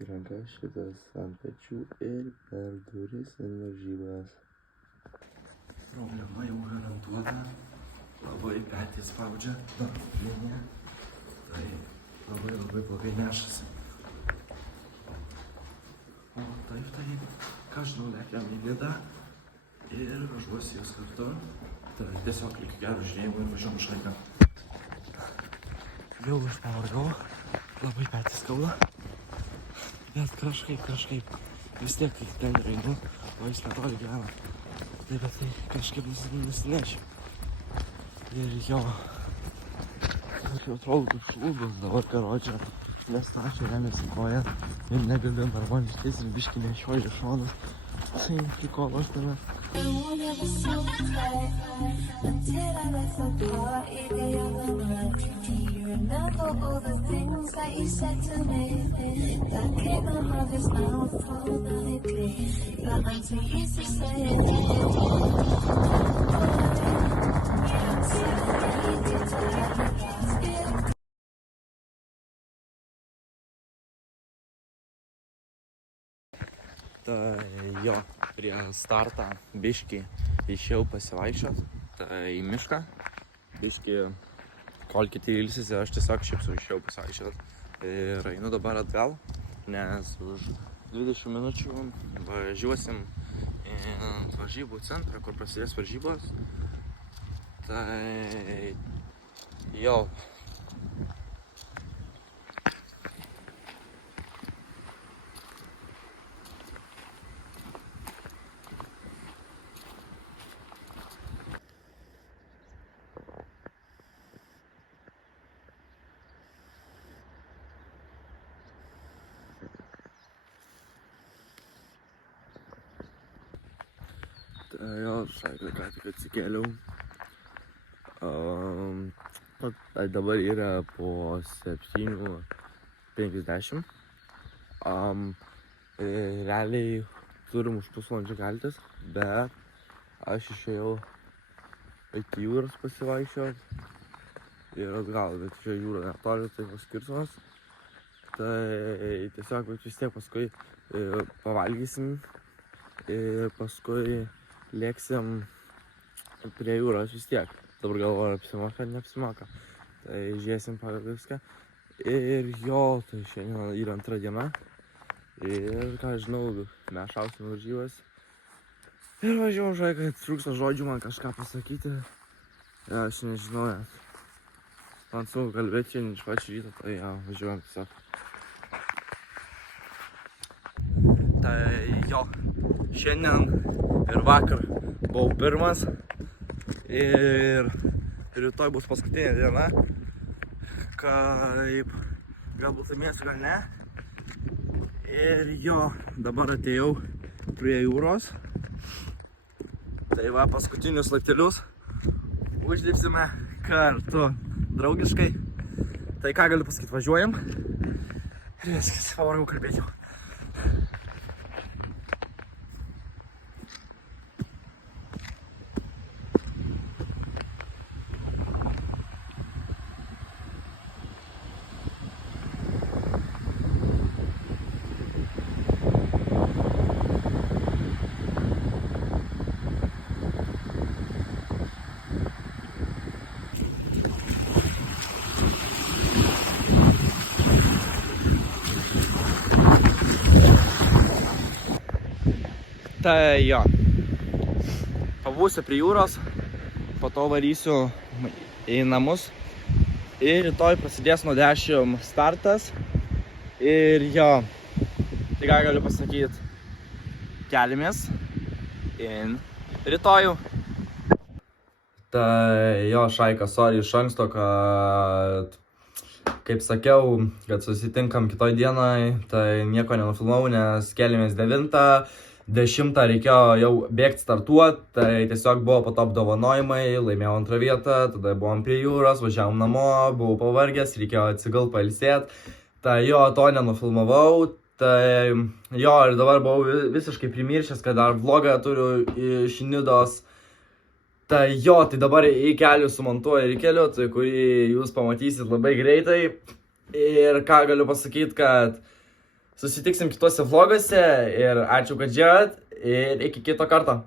susirenka šitas ant pečių ir per duris į varžybas. Problema jau garantuota, labai petį spaudžia, linija, tai labai blogai nešasi. O taip, ką žinau, lėkiam į Lidą ir važiuosiu jos kartu, tai tiesiog lyg gerų žiūrėjimų ir važiuom šaiką. Jau aš pavargau, labai petį skauda, bet kažkaip, vis tiek kai ten einu, o jis netoli gyvena. Bet tai kažkaip nusinešiu. Ir jo, aš jau atrodo kaip šlubas dabar, karočią, nestačiu remiasi koją ir negaliu normaliai išties ir biškį nešioju iš šonas. Tai prikolo aš tame. Remember all the things that you said to me. That came out of his mouth automatically. But I'm too used to saying Tai jo, prie startą biškį išėjau pasivaikščiot, tai į mišką, biškį kol kiti ilsisi, aš tiesiog šiaip išėjau pasivaikščiot ir einu dabar atgal, nes už 20 minučių važiuosim į varžybų centrą, kur prasidės varžybos. Tai jo. Jo, šaiklį ką tik atsikėliau. Dabar yra po 7:50. Realiai turim už pusvalandžio keltis, bet aš išėjau iki jūros pasivaikščiot ir atgal, bet čia jūra netoli, tai paskirtumas. Tai tiesiog vis tiek paskui pavalgysim ir paskui lėksim prie jūros vis tiek. Dabar galvoju, apsimoka, neapsimoka. Tai žiūrėsim pagal viską. Ir jo, tai šiandien yra antra diena. Ir ką žinau, mes šausim varžybas. Ir važiuojam žai, kad trūksta žodžių man kažką pasakyti. Aš nežinau, net. Man sunku kalbėti šiandien iš pačio ryto, tai jo, važiuojam tiesiog. Tai jo, šiandien ir vakar buvau pirmas ir rytoj bus paskutinė diena, kaip galbūt laimėsiu, gal ne. Ir jo, dabar atėjau prie jūros, tai va paskutinius laiptelius užlipsime kartu draugiškai. Tai ką galiu pasakyti, važiuojam ir viskas, pavargau kalbėti jau. Tai jo, pabūsiu prie jūros, po to varysiu į namus ir rytoj prasidės nuo 10 startas. Ir jo, tai ką galiu pasakyti, keliamės in rytojų. Tai jo, šaika, sorry iš anksto, kad kaip sakiau, kad susitinkam kitoj dienai, tai nieko nenufilmavau, nes keliamės 9:10 reikėjo jau bėgti startuoti, tai tiesiog buvo po to apdovanojimai, laimėjau antrą vietą, tada buvom prie jūros, važiavom namo, buvau pavargęs, reikėjo atsigalt pailsėti, tai jo, to nenufilmavau, tai jo, ir dabar buvau visiškai primiršęs, kad dar vlogą turiu iš Nidos, tai jo, tai dabar įkeliu sumontuoju įkeliu, tai kurį jūs pamatysit labai greitai, ir ką galiu pasakyti, kad Susitiksim kitose vloguose ir ačiū, kad žiūrėjot ir iki kito karto.